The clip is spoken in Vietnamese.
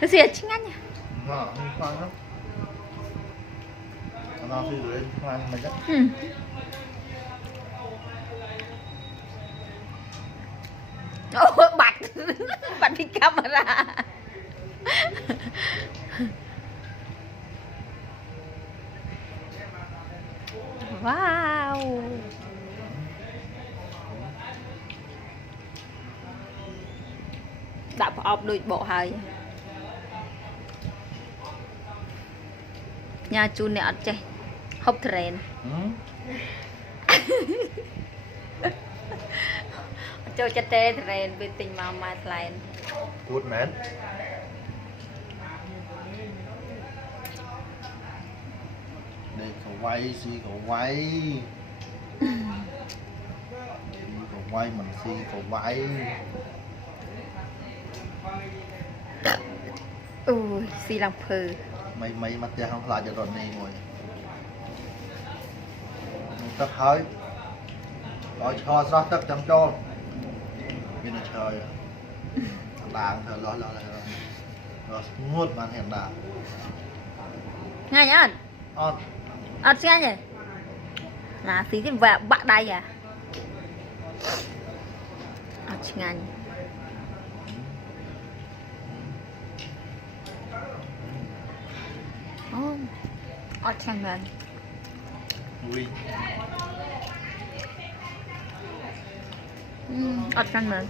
cái gì chứ anh Ngon lắm. Nó thì lên khoan mà chắc. Bật bật đi camera. Wow. Đã ốp đuôi bộ hơi. Nhà chú nè chơi hộp trend. Cho tê trend về tình mà lại. Cút mến. Đây cậu quay, si cậu quay. Cậu quay mình si cậu quay. Ui, si làm phừ. Mấy mắt cha không lại cho rồi này ngồi. Tất hơi. Rồi cho ra tất chăm cho. Bên nó chơi. Đàng thôi lo rồi ngút màn hẹn đàng. Ngay nhá. Ăn xe nhỉ? Là tí cái vợ bạn đây à? Ăn ngay. Ăn chăng rồi. Ui. Ăn chăng rồi.